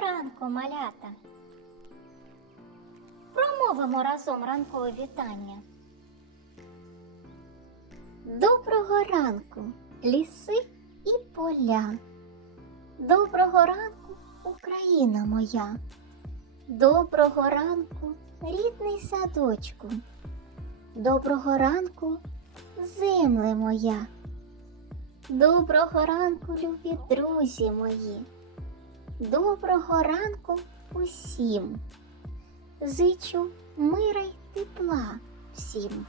ранку, малята. Промовимо разом ранкове вітання. Доброго ранку, ліси і поля. Доброго ранку, Україна моя. Доброго ранку, рідний садочку. Доброго ранку, земле моя. Доброго ранку, любі друзі мої. Доброго ранку усім. Зичу мира й тепла всім.